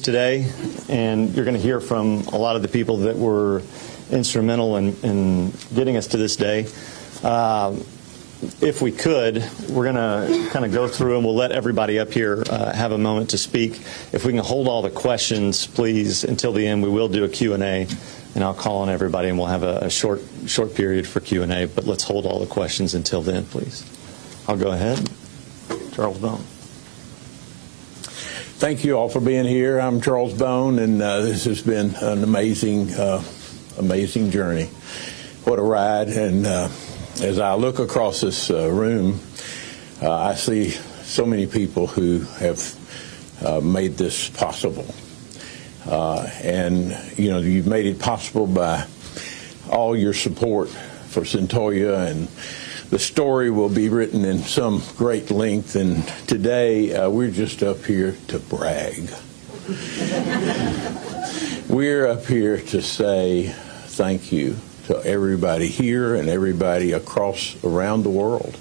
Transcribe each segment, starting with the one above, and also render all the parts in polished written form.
today, and you're going to hear from a lot of the people that were instrumental in getting us to this day. If we could, we're going to kind of go through and we'll let everybody up here have a moment to speak. If we can hold all the questions, please, until the end. We will do a Q&A, and I'll call on everybody, and we'll have a short period for Q&A, but let's hold all the questions until then, please. I'll go ahead. Charles Bone. Thank you all for being here. I'm Charles Bone, and this has been an amazing journey. What a ride. And as I look across this room, I see so many people who have made this possible. And, you know, you've made it possible by all your support for Cyntoia, and the story will be written in some great length, and today we're just up here to brag. We're up here to say thank you to everybody here and everybody around the world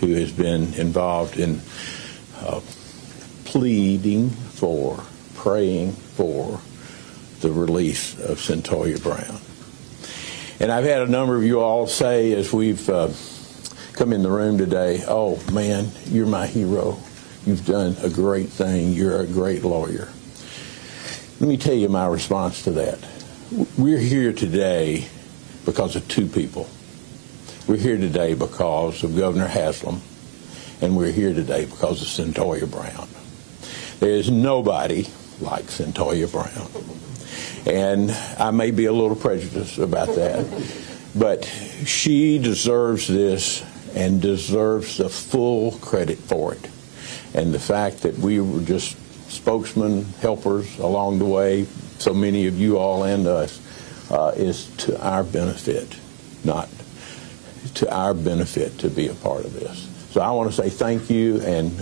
who has been involved in pleading for, praying for the release of Cyntoia Brown. And I've had a number of you all say as we've come in the room today, oh man, you're my hero. You've done a great thing. You're a great lawyer. Let me tell you my response to that. We're here today because of two people. We're here today because of Governor Haslam, and we're here today because of Cyntoia Brown. There is nobody like Cyntoia Brown. And I may be a little prejudiced about that, but she deserves this and deserves the full credit for it. And the fact that we were just spokesmen, helpers along the way, so many of you all and us, is to our benefit, not to our benefit to be a part of this. So I want to say thank you, and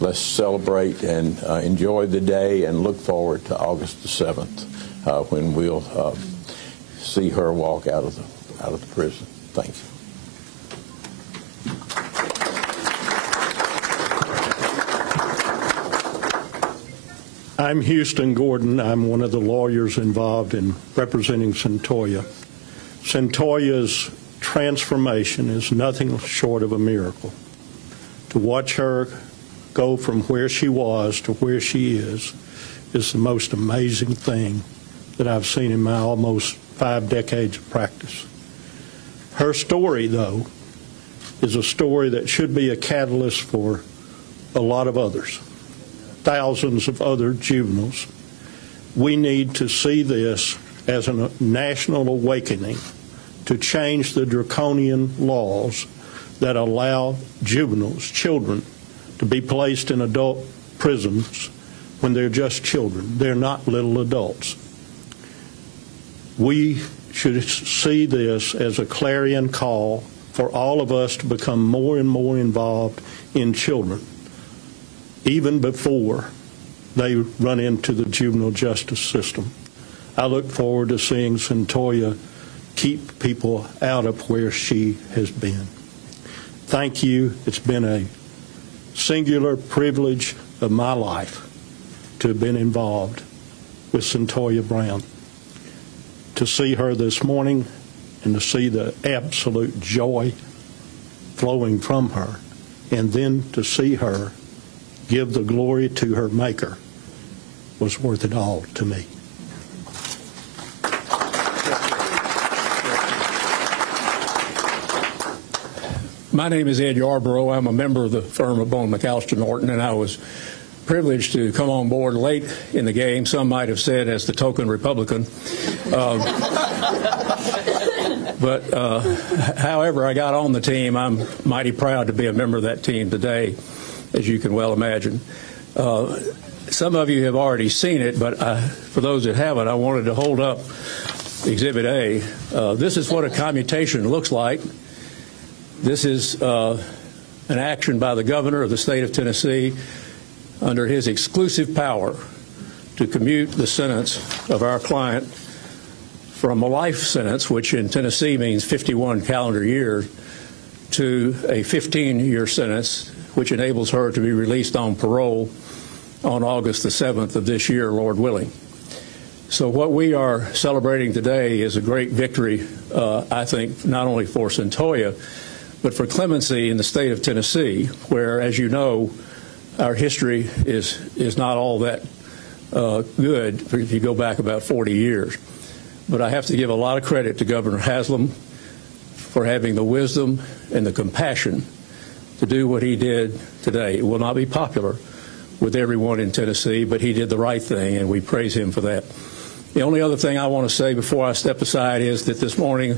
let's celebrate and enjoy the day and look forward to August the 7th when we'll see her walk out of the prison. Thank you. I'm Houston Gordon. I'm one of the lawyers involved in representing Cyntoia. Cyntoia's transformation is nothing short of a miracle. To watch her go from where she was to where she is the most amazing thing that I've seen in my almost 5 decades of practice. Her story, though, is a story that should be a catalyst for a lot of others. Thousands of other juveniles. We need to see this as a national awakening to change the draconian laws that allow juveniles, children, to be placed in adult prisons when they're just children. They're not little adults. We should see this as a clarion call for all of us to become more and more involved in children, even before they run into the juvenile justice system. I look forward to seeing Cyntoia keep people out of where she has been. Thank you. It's been a singular privilege of my life to have been involved with Cyntoia Brown. To see her this morning and to see the absolute joy flowing from her, and then to see her give the glory to her Maker was worth it all to me. My name is Ed Yarborough. I'm a member of the firm of Bone McAllister Norton, and I was privileged to come on board late in the game. Some might have said as the token Republican. However, I got on the team. I'm mighty proud to be a member of that team today, as you can well imagine. Some of you have already seen it, but for those that haven't, I wanted to hold up Exhibit A. This is what a commutation looks like. This is an action by the governor of the state of Tennessee under his exclusive power to commute the sentence of our client from a life sentence, which in Tennessee means 51 calendar years, to a 15-year sentence, which enables her to be released on parole on August the 7th of this year, Lord willing. So what we are celebrating today is a great victory, I think, not only for Cyntoia, but for clemency in the state of Tennessee, where, as you know, our history is not all that good if you go back about 40 years. But I have to give a lot of credit to Governor Haslam for having the wisdom and the compassion to do what he did today. It will not be popular with everyone in Tennessee, but he did the right thing, and we praise him for that. The only other thing I want to say before I step aside is that this morning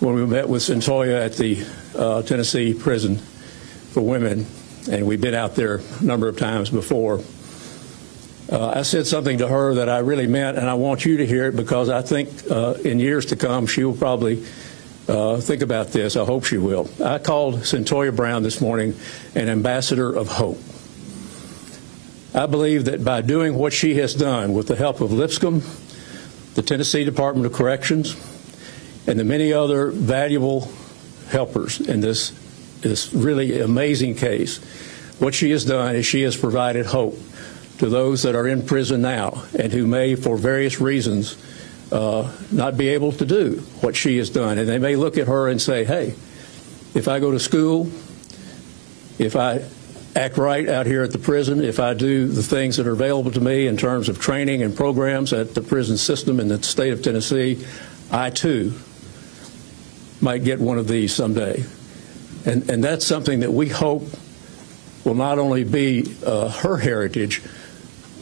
when we met with Cyntoia at the Tennessee Prison for Women, and we've been out there a number of times before, I said something to her that I really meant, and I want you to hear it because I think in years to come she will probably think about this. I hope she will. I called Cyntoia Brown this morning an ambassador of hope. I believe that by doing what she has done with the help of Lipscomb, the Tennessee Department of Corrections, and the many other valuable helpers in this really amazing case, what she has done is she has provided hope to those that are in prison now and who may, for various reasons, not be able to do what she has done. And they may look at her and say, hey, if I go to school, if I act right out here at the prison, if I do the things that are available to me in terms of training and programs at the prison system in the state of Tennessee, I too might get one of these someday. And that's something that we hope will not only be her heritage,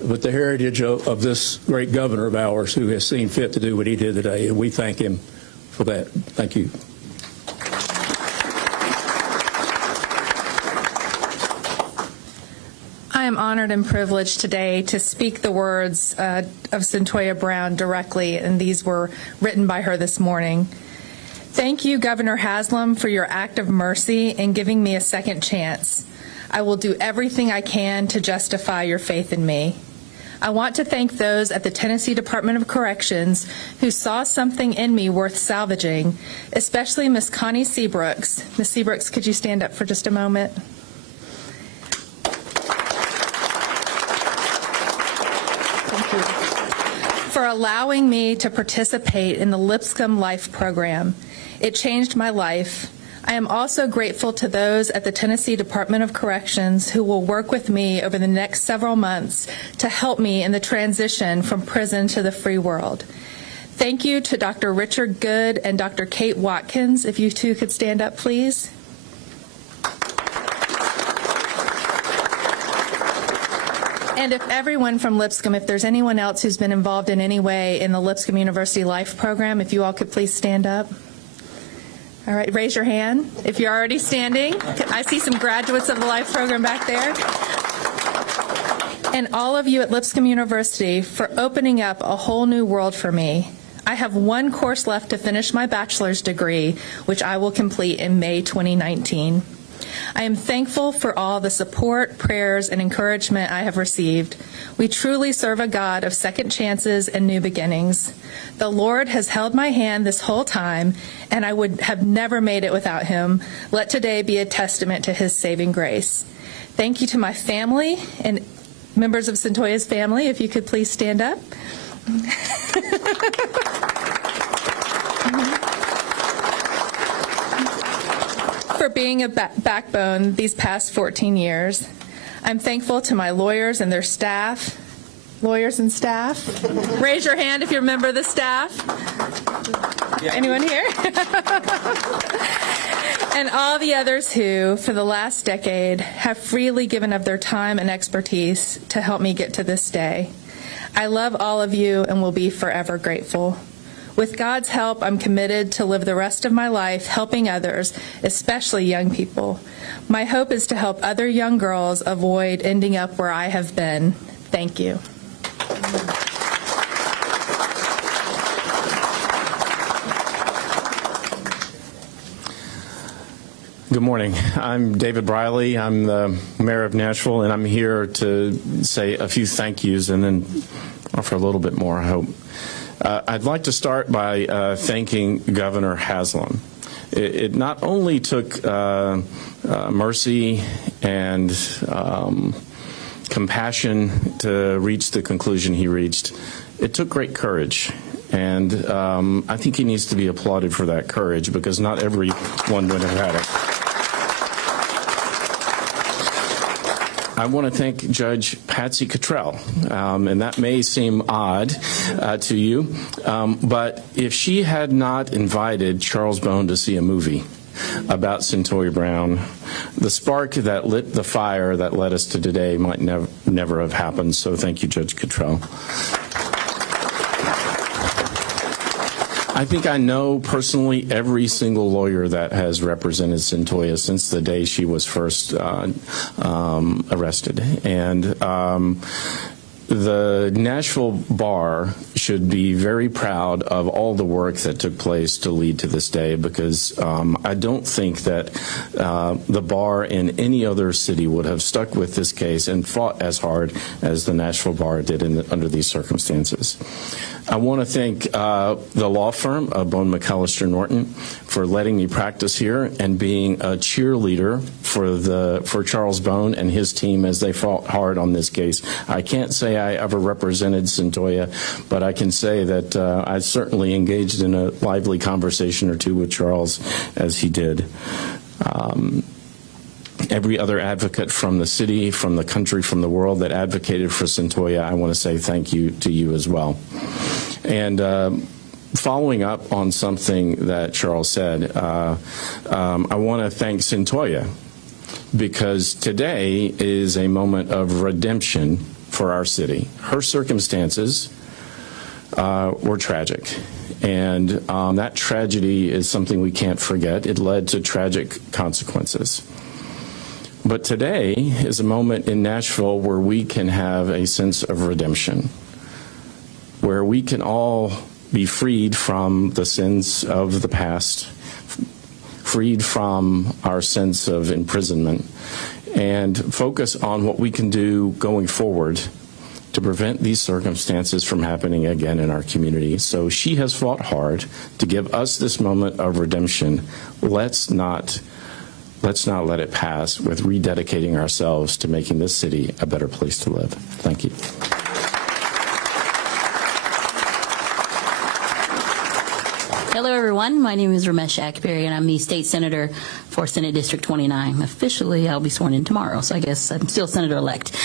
but the heritage of this great governor of ours who has seen fit to do what he did today, and we thank him for that. Thank you. I am honored and privileged today to speak the words of Cyntoia Brown directly, and these were written by her this morning. Thank you, Governor Haslam, for your act of mercy in giving me a second chance. I will do everything I can to justify your faith in me. I want to thank those at the Tennessee Department of Corrections who saw something in me worth salvaging, especially Ms. Connie Seabrooks. Ms. Seabrooks, could you stand up for just a moment? Thank you. For allowing me to participate in the Lipscomb Life program. It changed my life. I am also grateful to those at the Tennessee Department of Corrections who will work with me over the next several months to help me in the transition from prison to the free world. Thank you to Dr. Richard Good and Dr. Kate Watkins. If you two could stand up, please. And if everyone from Lipscomb, if there's anyone else who's been involved in any way in the Lipscomb University Life program, if you all could please stand up. All right, raise your hand if you're already standing. I see some graduates of the Life program back there. And all of you at Lipscomb University for opening up a whole new world for me. I have one course left to finish my bachelor's degree, which I will complete in May 2019. I am thankful for all the support, prayers, and encouragement I have received. We truly serve a God of second chances and new beginnings. The Lord has held my hand this whole time, and I would have never made it without him. Let today be a testament to his saving grace. Thank you to my family and members of Cyntoia's family. If you could please stand up. For being a backbone these past 14 years. I'm thankful to my lawyers and their staff. Lawyers and staff? Raise your hand if you're a member of the staff. Anyone here? And all the others who, for the last decade, have freely given of their time and expertise to help me get to this day. I love all of you and will be forever grateful. With God's help, I'm committed to live the rest of my life helping others, especially young people. My hope is to help other young girls avoid ending up where I have been. Thank you. Good morning. I'm David Briley. I'm the mayor of Nashville, and I'm here to say a few thank yous and then offer a little bit more, I hope. I'd like to start by thanking Governor Haslam. It not only took mercy and compassion to reach the conclusion he reached, it took great courage. And I think he needs to be applauded for that courage, because not everyone would have had it. I want to thank Judge Patsy Cottrell, and that may seem odd to you, but if she had not invited Charles Bone to see a movie about Cyntoia Brown, the spark that lit the fire that led us to today might never have happened. So thank you, Judge Cottrell. I think I know personally every single lawyer that has represented Cyntoia since the day she was first arrested. And the Nashville Bar should be very proud of all the work that took place to lead to this day, because I don't think that the bar in any other city would have stuck with this case and fought as hard as the Nashville Bar did under these circumstances. I want to thank the law firm of Bone McAllister Norton for letting me practice here and being a cheerleader for Charles Bone and his team as they fought hard on this case. I can't say I ever represented Cyntoia, but I can say that I certainly engaged in a lively conversation or two with Charles as he did. Every other advocate from the city, from the country, from the world that advocated for Cyntoia, I want to say thank you to you as well. And following up on something that Charles said, I want to thank Cyntoia, because today is a moment of redemption for our city. Her circumstances were tragic, and that tragedy is something we can't forget. It led to tragic consequences. But today is a moment in Nashville where we can have a sense of redemption, where we can all be freed from the sins of the past, freed from our sense of imprisonment, and focus on what we can do going forward to prevent these circumstances from happening again in our community. So she has fought hard to give us this moment of redemption. Let's not let it pass with rededicating ourselves to making this city a better place to live. Thank you. Hello, everyone. My name is Ramesh Akberry, and I'm the state senator for Senate District 29. Officially, I'll be sworn in tomorrow, so I guess I'm still senator-elect.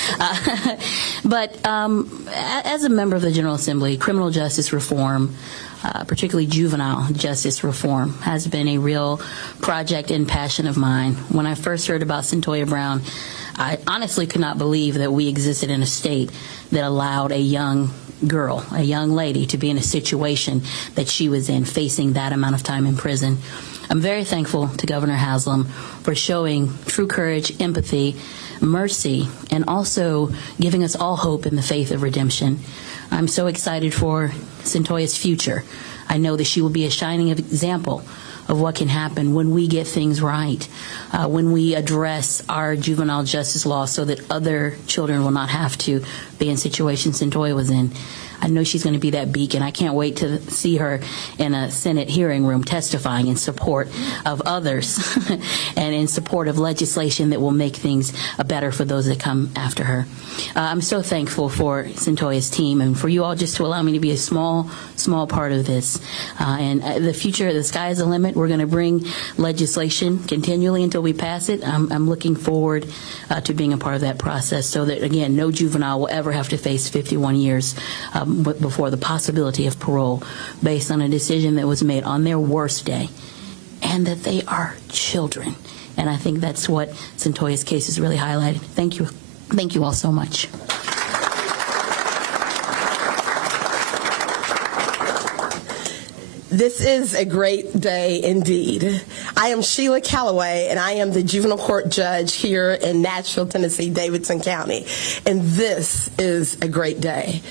But as a member of the General Assembly, criminal justice reform, particularly juvenile justice reform, has been a real project and passion of mine. When I first heard about Cyntoia Brown, I honestly could not believe that we existed in a state that allowed a young girl, a young lady, to be in a situation that she was in, facing that amount of time in prison. I'm very thankful to Governor Haslam for showing true courage, empathy, mercy, and also giving us all hope in the faith of redemption. I'm so excited for Cyntoia's future. I know that she will be a shining example of what can happen when we get things right, when we address our juvenile justice law so that other children will not have to be in situations Cyntoia was in. I know she's going to be that beacon. I can't wait to see her in a Senate hearing room testifying in support of others and in support of legislation that will make things better for those that come after her. I'm so thankful for Cyntoia's team and for you all just to allow me to be a small part of this. And the future, the sky is the limit. We're going to bring legislation continually until we pass it. I'm looking forward to being a part of that process so that, again, no juvenile will ever have to face 51 years before the possibility of parole based on a decision that was made on their worst day, and that they are children. And I think that's what Cyntoia's case has really highlighted. Thank you. Thank you all so much. This is a great day indeed. I am Sheila Calloway, and I am the juvenile court judge here in Nashville, Tennessee, Davidson County. And this is a great day.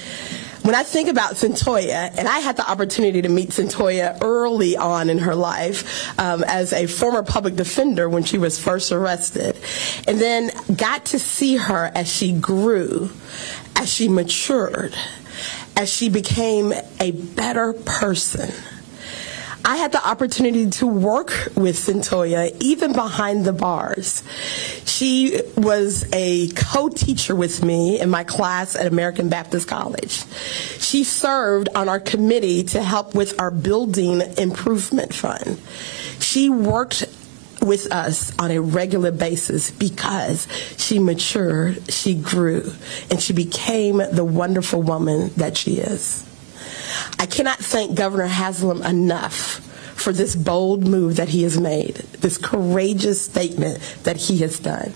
When I think about Cyntoia, and I had the opportunity to meet Cyntoia early on in her life as a former public defender when she was first arrested, and then got to see her as she grew, as she matured, as she became a better person. I had the opportunity to work with Cyntoia even behind the bars. She was a co-teacher with me in my class at American Baptist College. She served on our committee to help with our building improvement fund. She worked with us on a regular basis because she matured, she grew, and she became the wonderful woman that she is. I cannot thank Governor Haslam enough for this bold move that he has made, this courageous statement that he has done.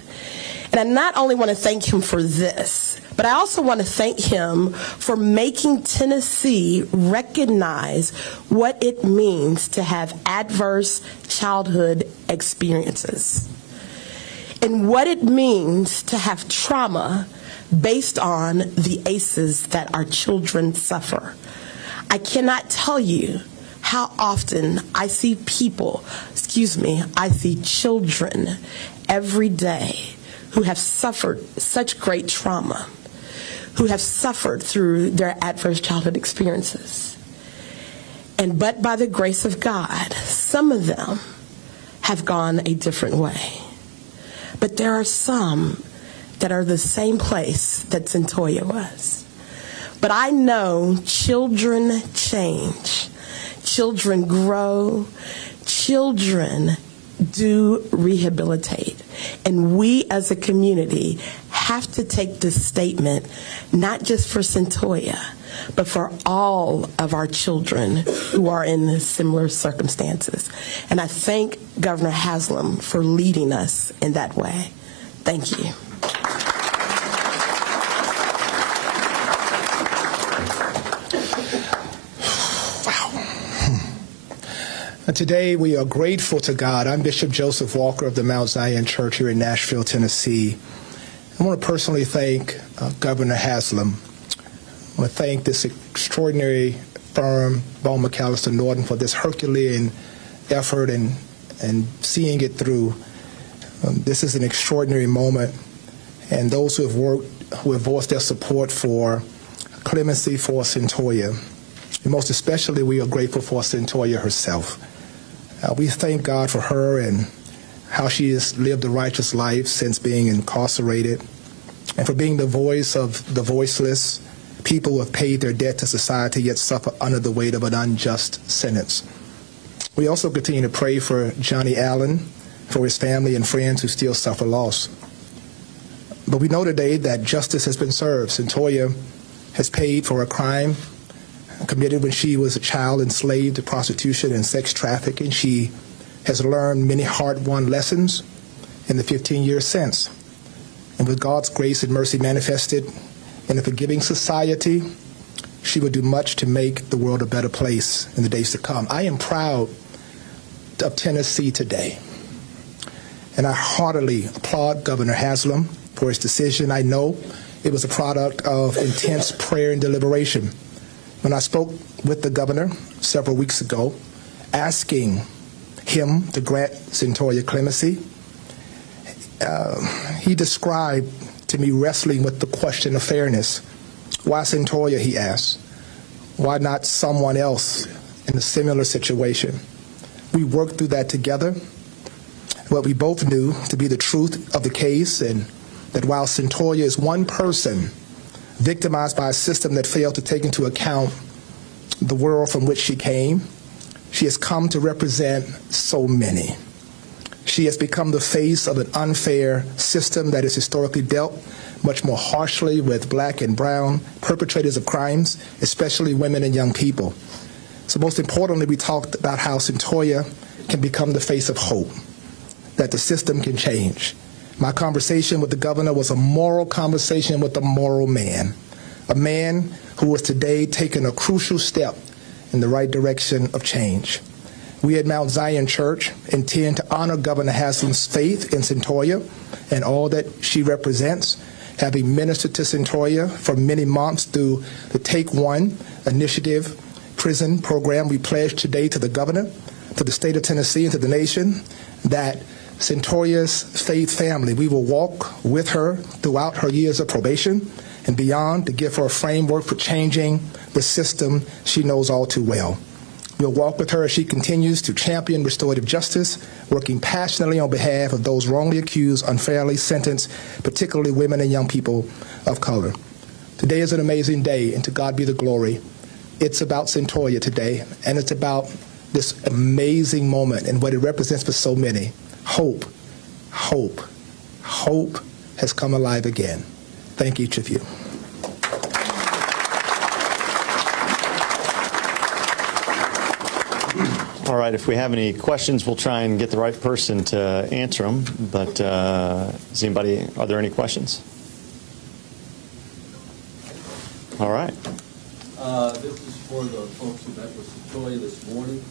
And I not only want to thank him for this, but I also want to thank him for making Tennessee recognize what it means to have adverse childhood experiences and what it means to have trauma based on the ACEs that our children suffer. I cannot tell you how often I see I see children every day who have suffered such great trauma, who have suffered through their adverse childhood experiences. But by the grace of God, some of them have gone a different way. But there are some that are the same place that Cyntoia was. But I know children change, children grow, children do rehabilitate. And we as a community have to take this statement, not just for Cyntoia, but for all of our children who are in similar circumstances. And I thank Governor Haslam for leading us in that way. Thank you. Today, we are grateful to God. I'm Bishop Joseph Walker of the Mount Zion Church here in Nashville, Tennessee. I want to personally thank Governor Haslam. I want to thank this extraordinary firm, Bone McAllister Norton, for this Herculean effort and seeing it through. This is an extraordinary moment, and those who have voiced their support for clemency for Cyntoia. And most especially, we are grateful for Cyntoia herself. We thank God for her and how she has lived a righteous life since being incarcerated, and for being the voice of the voiceless, people who have paid their debt to society yet suffer under the weight of an unjust sentence. We also continue to pray for Johnny Allen, for his family and friends who still suffer loss. But we know today that justice has been served. Cyntoia has paid for a crime committed when she was a child enslaved to prostitution and sex trafficking. She has learned many hard-won lessons in the 15 years since. And with God's grace and mercy manifested in a forgiving society, she will do much to make the world a better place in the days to come. I am proud of Tennessee today, and I heartily applaud Governor Haslam for his decision. I know it was a product of intense prayer and deliberation. When I spoke with the governor several weeks ago, asking him to grant Cyntoia clemency, he described to me wrestling with the question of fairness. Why Cyntoia, he asked. Why not someone else in a similar situation? We worked through that together. What we both knew to be the truth of the case, and that while Cyntoia is one person victimized by a system that failed to take into account the world from which she came, she has come to represent so many. She has become the face of an unfair system that has historically dealt much more harshly with black and brown perpetrators of crimes, especially women and young people. So most importantly, we talked about how Cyntoia can become the face of hope, that the system can change. My conversation with the governor was a moral conversation with a moral man, a man who is today taking a crucial step in the right direction of change. We at Mount Zion Church intend to honor Governor Haslam's faith in Cyntoia and all that she represents, having ministered to Cyntoia for many months through the Take One initiative prison program. We pledge today to the governor, to the state of Tennessee, and to the nation that Cyntoia's faith family, we will walk with her throughout her years of probation and beyond to give her a framework for changing the system she knows all too well. We'll walk with her as she continues to champion restorative justice, working passionately on behalf of those wrongly accused, unfairly sentenced, particularly women and young people of color. Today is an amazing day, and to God be the glory. It's about Cyntoia today, and it's about this amazing moment and what it represents for so many. Hope, hope, hope has come alive again. Thank each of you. All right, if we have any questions, we'll try and get the right person to answer them. But are there any questions? All right. This is for the folks who met with Cyntoia this morning.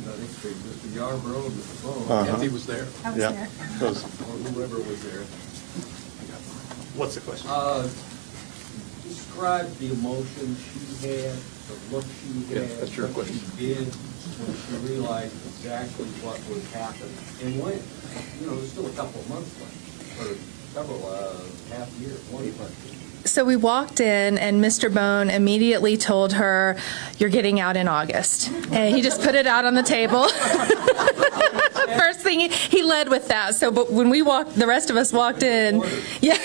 Mr. Yarbrough and Mr. Bone. Kathy was there. I was there. Or whoever was there. What's the question? Describe the emotion she had, the look she had, that's your what question. she did when she realized exactly what would happen. And when, there's still a couple of months left, or several, half years, 1 month. So we walked in, and Mr. Bone immediately told her, "You're getting out in August." And he just put it out on the table. First thing, he led with that. So, but when we walked, the rest of us walked in. Yeah.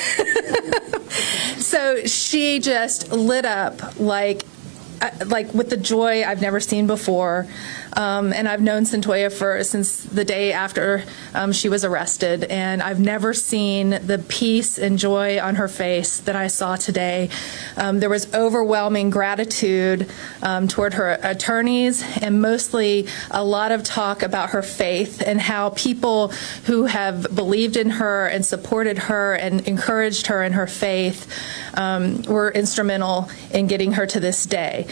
So she just lit up like with the joy I've never seen before. And I've known Cyntoia since the day after she was arrested, and I've never seen the peace and joy on her face that I saw today. There was overwhelming gratitude toward her attorneys, and mostly a lot of talk about her faith and how people who have believed in her and supported her and encouraged her in her faith were instrumental in getting her to this day.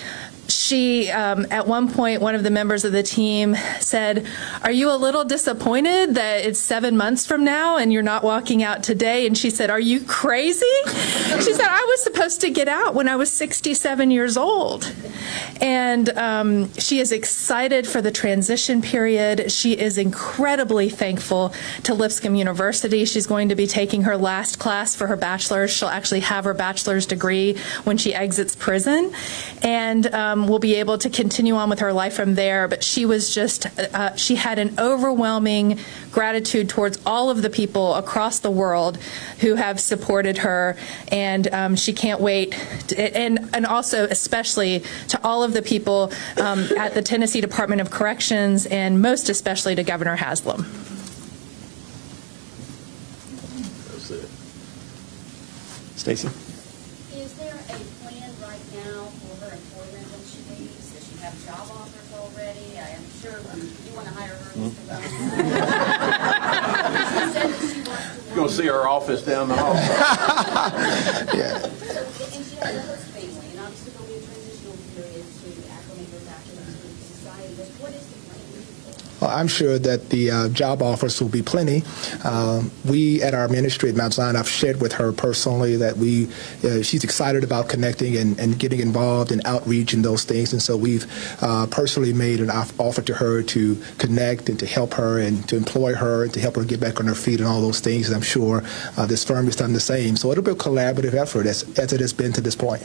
She, at one point, one of the members of the team said, "Are you a little disappointed that it's 7 months from now and you're not walking out today?" And she said, "Are you crazy?" She said, "I was supposed to get out when I was 67 years old." And she is excited for the transition period. She is incredibly thankful to Lipscomb University. She's going to be taking her last class for her bachelor's. She'll actually have her bachelor's degree when she exits prison. And will be able to continue on with her life from there. But she was just, she had an overwhelming gratitude towards all of the people across the world who have supported her, and she can't wait. And also, especially to all of the people at the Tennessee Department of Corrections, and most especially to Governor Haslam. That's it. Stacy? Is there a plan right now for her employment when she leaves? Does she have job offers already? I am sure you want to hire her. She said that she wants to Go see her office down the hall. Yeah. And she has a host family, and obviously there'll be a transitional period to acclimate her back into society. But what is the plan? Well, I'm sure that the job offers will be plenty. We at our ministry at Mount Zion, I've shared with her personally that she's excited about connecting and getting involved in outreach and those things. And so we've personally made an offer to her to connect and to help her and to employ her and to help her get back on her feet and all those things. And I'm sure this firm has done the same. So it'll be a collaborative effort as it has been to this point.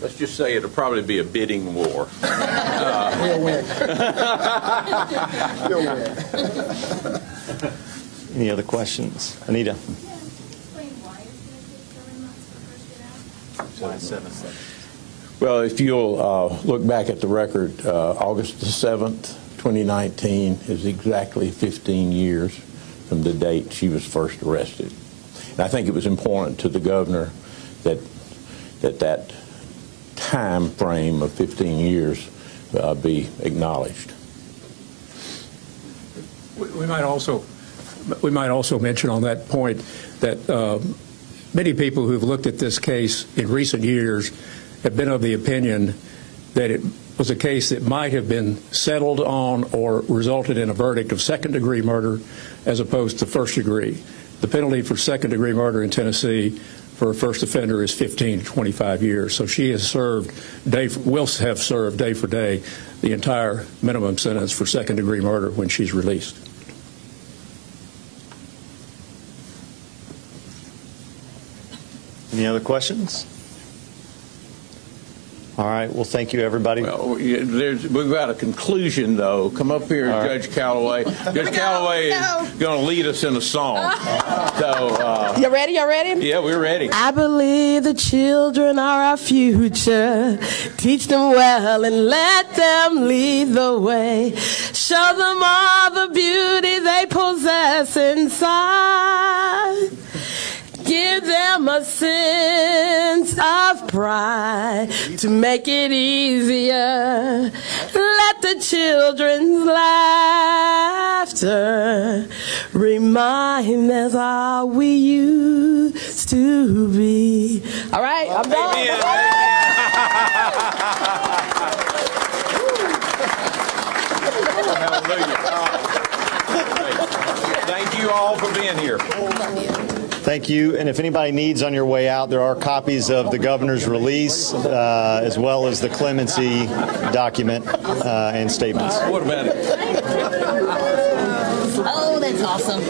Let's just say it'll probably be a bidding war. We'll win. We'll win. Any other questions? Anita? Why 7 Well, if you'll look back at the record, August the 7th, 2019 is exactly 15 years from the date she was first arrested. And I think it was important to the governor that time frame of 15 years be acknowledged. We might also mention on that point that many people who've looked at this case in recent years have been of the opinion that it was a case that might have been settled on or resulted in a verdict of second-degree murder as opposed to first-degree. The penalty for second-degree murder in Tennessee for a first offender is 15 to 25 years. So she has served, will have served day for day the entire minimum sentence for second-degree murder when she's released. Any other questions? All right. Well, thank you, everybody. Well, we've got a conclusion, though. Come up here, Judge Callaway. Judge Callaway is going to lead us in a song. So, you ready? You ready? Yeah, we're ready. I believe the children are our future. Teach them well and let them lead the way. Show them all the beauty they possess inside. Give them a sense of pride to make it easier. Let the children's laughter remind us how we used to be. All right, I'm done. Amen. Hallelujah. Thank you all for being here. Thank you. And if anybody needs on your way out, there are copies of the governor's release as well as the clemency document and statements. What about it? Oh, that's awesome.